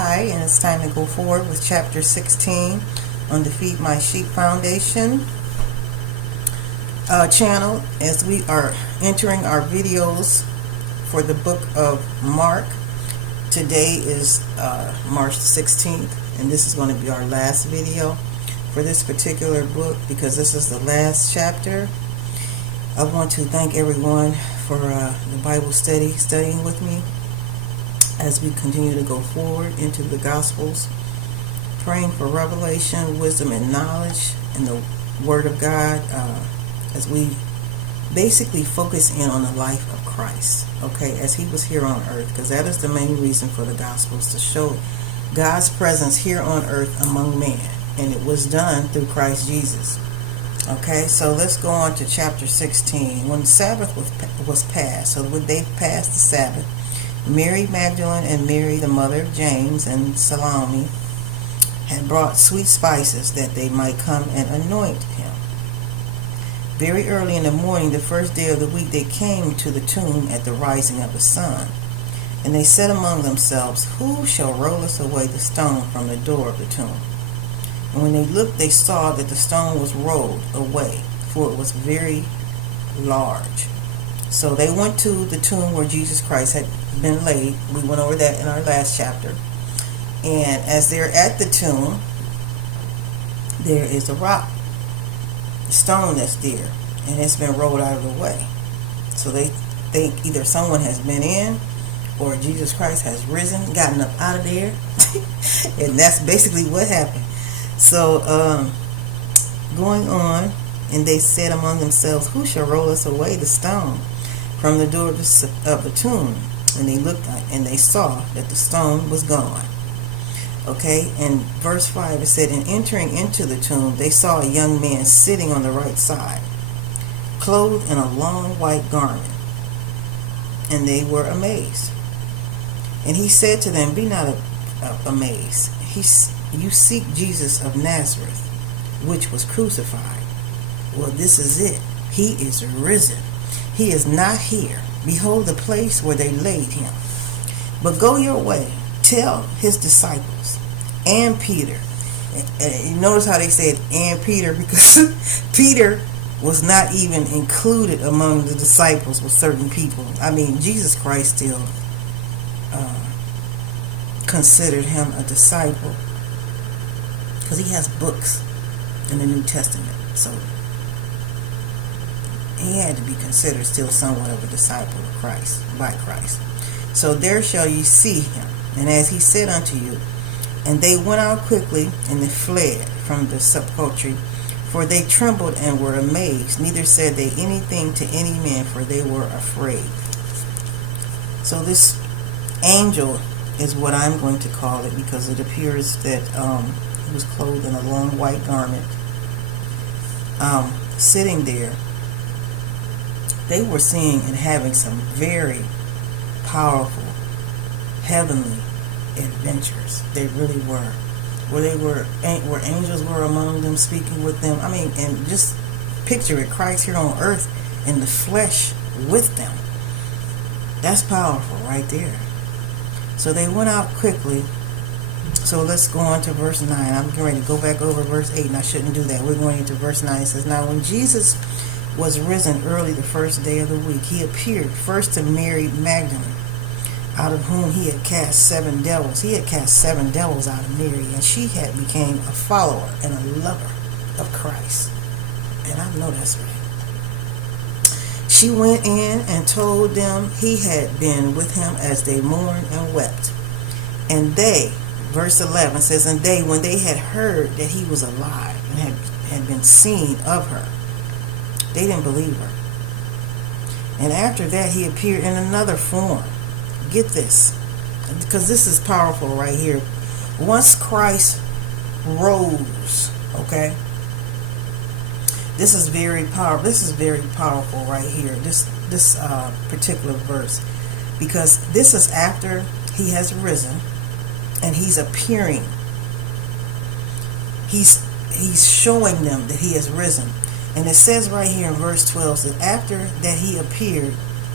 Hi, and it's time to go forward with chapter 16 on the Feed My Sheep Foundation channel, as we are entering our videos for the book of Mark. Today is March 16th, and this is going to be our last video for this particular book because this is the last chapter. I want to thank everyone for the Bible studying with me as we continue to go forward into the Gospels, praying for revelation, wisdom, and knowledge in the Word of God, as we basically focus in on the life of Christ, okay, as he was here on earth, because that is the main reason for the Gospels, to show God's presence here on earth among men, and it was done through Christ Jesus. Okay, so let's go on to chapter 16. When the Sabbath was passed, so when they passed the Sabbath, Mary Magdalene and Mary, the mother of James, and Salome had brought sweet spices that they might come and anoint him. Very early in the morning, the first day of the week, they came to the tomb at the rising of the sun. And they said among themselves, "Who shall roll us away the stone from the door of the tomb?" And when they looked, they saw that the stone was rolled away, for it was very large. So they went to the tomb where Jesus Christ had been laid. We went over that in our last chapter. And as they're at the tomb, there is a rock, a stone that's there, and it's been rolled out of the way. So they think either someone has been in, or Jesus Christ has risen, gotten up out of there. And that's basically what happened. So going on, and they said among themselves, "Who shall roll us away the stone from the door of the tomb?" And they looked and they saw that the stone was gone. Okay, and verse 5, it said, "And entering into the tomb, they saw a young man sitting on the right side, clothed in a long white garment. And they were amazed. And he said to them, 'Be not amazed. You seek Jesus of Nazareth, which was crucified. Well, this is it. He is risen. He is not here. Behold the place where they laid him. But go your way, tell his disciples and Peter.'" And you notice how they said "and Peter," because Peter was not even included among the disciples with certain people. I mean, Jesus Christ still considered him a disciple, because he has books in the New Testament. So he had to be considered still somewhat of a disciple of Christ, by Christ. "So there shall ye see him, and as he said unto you." And they went out quickly, and they fled from the sepulchre, for they trembled and were amazed. Neither said they anything to any man, for they were afraid. So this angel is what I'm going to call it, because it appears that he was clothed in a long white garment, sitting there. They were seeing and having some very powerful heavenly adventures. They really were. Where angels were among them, speaking with them. I mean, and just picture it, Christ here on earth in the flesh with them. That's powerful right there. So they went out quickly. So let's go on to verse 9. I'm getting ready to go back over verse 8, and I shouldn't do that. We're going into verse 9. It says, "Now when Jesus was risen early the first day of the week, he appeared first to Mary Magdalene, out of whom he had cast 7 devils. He had cast 7 devils out of Mary, and she had became a follower and a lover of Christ." And I know that's right. "She went in and told them he had been with him as they mourned and wept. And they," verse 11 says, "and they, when they had heard that he was alive and had been seen of her, they didn't believe her. And after that he appeared in another form." Get this, because this is powerful right here. Once Christ rose, okay, this is very powerful. This is very powerful right here. This particular verse, because this is after he has risen, and he's appearing. He's showing them that he has risen, and it says right here in verse 12 that after that he appeared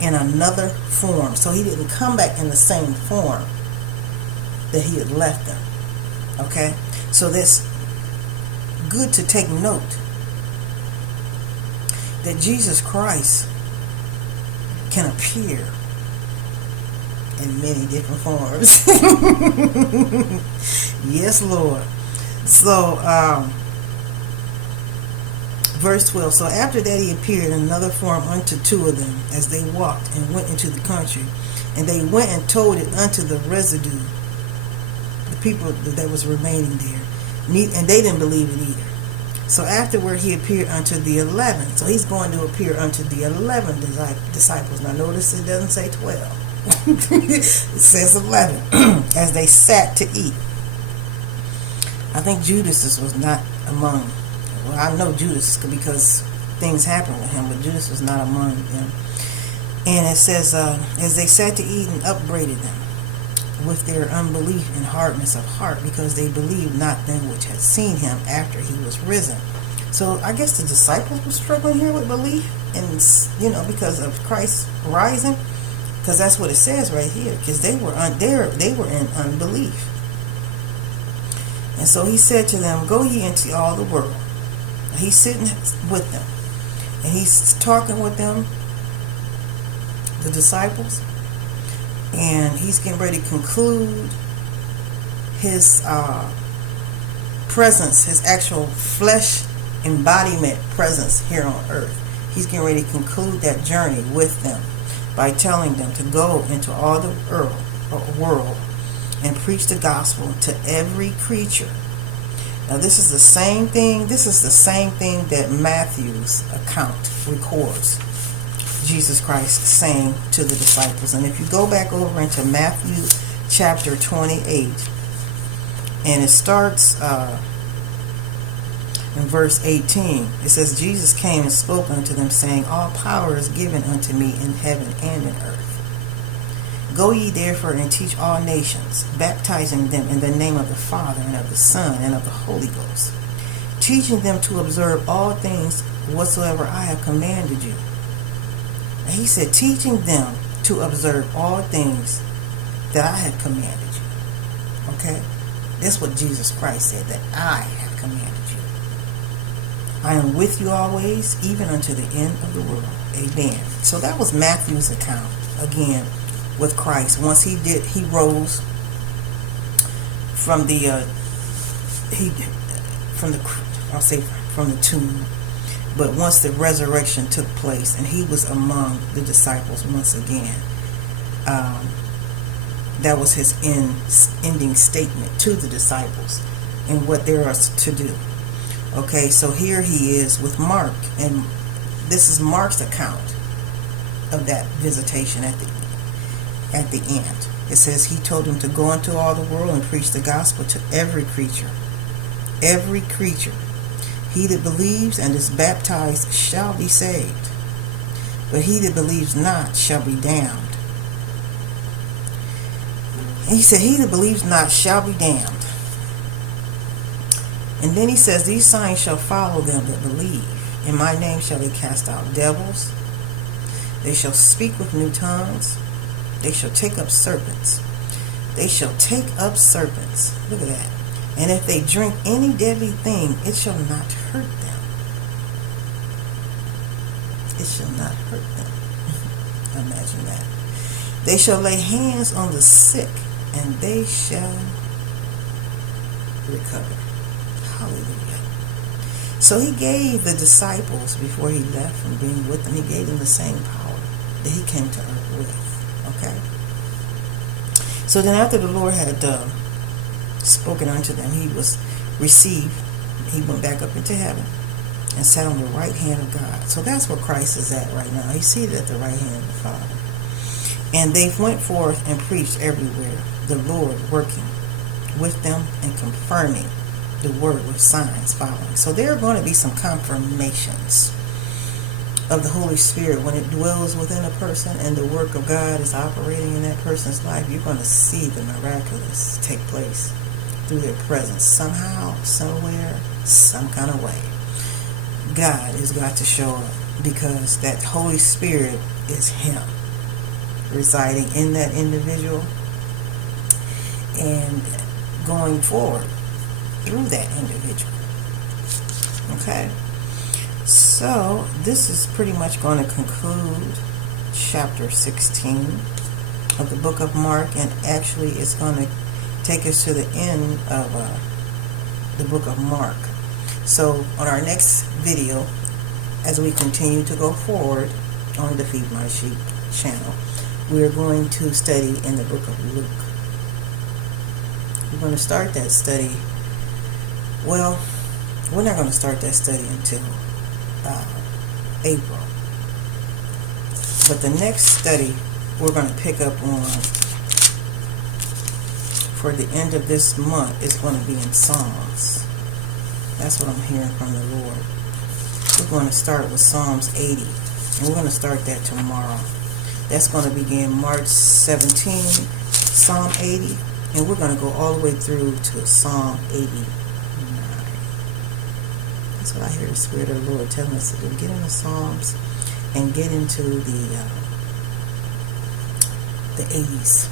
in another form. So he didn't come back in the same form that he had left them. Okay? So that's good to take note that Jesus Christ can appear in many different forms. Yes, Lord. So, verse 12. So after that he appeared in another form unto two of them as they walked and went into the country. And they went and told it unto the residue, the people that was remaining there. And they didn't believe it either. So afterward he appeared unto the 11. So he's going to appear unto the 11 disciples. Now notice it doesn't say 12. It says 11. As they sat to eat. I think Judas was not among. Well, I know Judas because things happened with him, but Judas was not among them. And it says, as they sat to eat and upbraided them with their unbelief and hardness of heart, because they believed not them which had seen him after he was risen. So I guess the disciples were struggling here with belief, and because of Christ rising, because that's what it says right here. Because they were in unbelief. And so he said to them, "Go ye into all the world." He's sitting with them, and he's talking with them, the disciples, and he's getting ready to conclude his presence, his actual flesh embodiment presence here on earth. He's getting ready to conclude that journey with them by telling them to go into all the world and preach the gospel to every creature. Now this is the same thing that Matthew's account records Jesus Christ saying to the disciples. And if you go back over into Matthew chapter 28, and it starts in verse 18, it says, Jesus came and spoke unto them, saying, all power is given unto me in heaven and in earth. Go ye therefore and teach all nations, baptizing them in the name of the Father and of the Son and of the Holy Ghost, teaching them to observe all things whatsoever I have commanded you. And he said, teaching them to observe all things that I have commanded you. Okay? That's what Jesus Christ said, that I have commanded you. I am with you always, even unto the end of the world. Amen. So that was Matthew's account, again, with Christ. Once he rose from the tomb. But once the resurrection took place and he was among the disciples once again, that was his ending statement to the disciples and what they are to do. Okay, so here he is with Mark, and this is Mark's account of that visitation at the end. It says he told them to go into all the world and preach the gospel to every creature. Every creature. He that believes and is baptized shall be saved, but he that believes not shall be damned. And he said, he that believes not shall be damned. And then he says, these signs shall follow them that believe. In my name shall they cast out devils. They shall speak with new tongues. They shall take up serpents. They shall take up serpents. Look at that. And if they drink any deadly thing, it shall not hurt them. It shall not hurt them. Imagine that. They shall lay hands on the sick, and they shall recover. Hallelujah. So he gave the disciples, before he left from being with them, he gave them the same power that he came to earth with. Okay? So then after the Lord had spoken unto them, he was received. He went back up into heaven and sat on the right hand of God. So that's where Christ is at right now. He's seated at the right hand of the Father. And they went forth and preached everywhere, the Lord working with them and confirming the word with signs following. So there are going to be some confirmations of the Holy Spirit when it dwells within a person and the work of God is operating in that person's life. You're going to see the miraculous take place through their presence somehow, somewhere, some kind of way. God has got to show up, because that Holy Spirit is him residing in that individual. and going forward through that individual. Okay, so this is pretty much going to conclude chapter 16 of the book of Mark, and actually it's going to take us to the end of the book of Mark. So on our next video, as we continue to go forward on the Feed My Sheep channel, we're going to study in the book of Luke. We're going to start that study. Well, we're not going to start that study until April. But the next study we're going to pick up on for the end of this month is going to be in Psalms. That's what I'm hearing from the Lord. We're going to start with Psalms 80, and we're going to start that tomorrow. That's going to begin March 17, Psalm 80, and we're going to go all the way through to Psalm 89. That's what I hear the Spirit of the Lord telling us to do. Get into Psalms and get into the 80s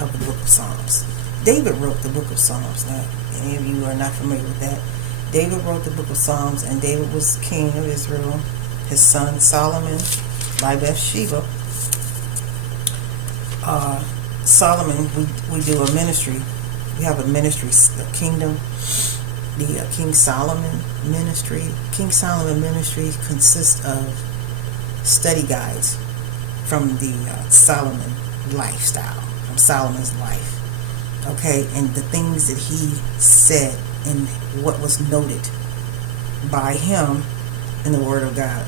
of the book of Psalms. David wrote the book of Psalms. Now, any of you are not familiar with that. David wrote the book of Psalms, and David was king of Israel. His son Solomon, by Bathsheba. Solomon, we do a ministry. We have a ministry, the kingdom, the King Solomon ministry. King Solomon ministry consists of study guides from the Solomon lifestyle, from Solomon's life. Okay, and the things that he said and what was noted by him in the Word of God.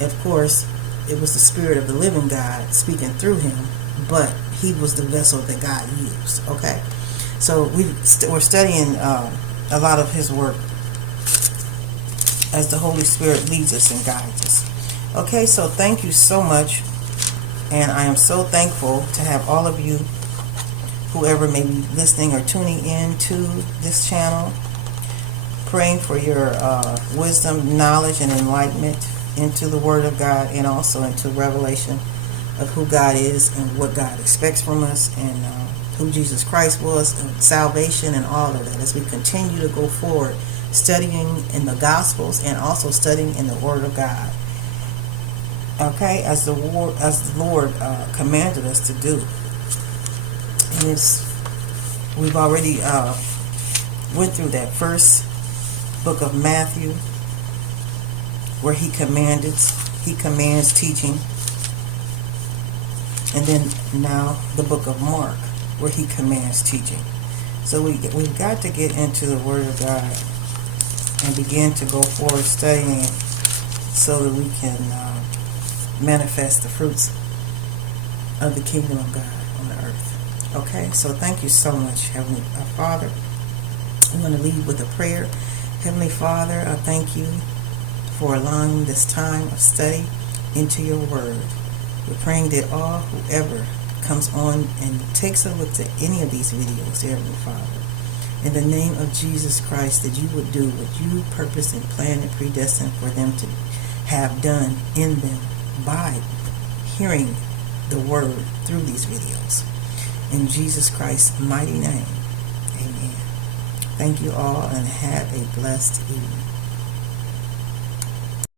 Of course, it was the Spirit of the living God speaking through him, but he was the vessel that God used. Okay, so we're studying a lot of his work as the Holy Spirit leads us and guides us. Okay, so thank you so much, and I am so thankful to have all of you, whoever may be listening or tuning in to this channel, praying for your wisdom, knowledge, and enlightenment into the Word of God, and also into revelation of who God is and what God expects from us, and who Jesus Christ was, and salvation, and all of that, as we continue to go forward studying in the Gospels and also studying in the Word of God. Okay, as the Lord commanded us to do. And we've already went through that first book of Matthew, where he commands teaching, and then now the book of Mark, where he commands teaching. So we've got to get into the Word of God and begin to go forward studying it, so that we can manifest the fruits of the kingdom of God on the earth. Okay, so thank you so much, Heavenly Father. I'm going to leave with a prayer. Heavenly Father, I thank you for allowing this time of study into your Word. We're praying that whoever comes on and takes a look at any of these videos, Heavenly Father, in the name of Jesus Christ, that you would do what you purposed and planned and predestined for them to have done in them by hearing the Word through these videos. In Jesus Christ's mighty name, amen. Thank you all, and have a blessed evening.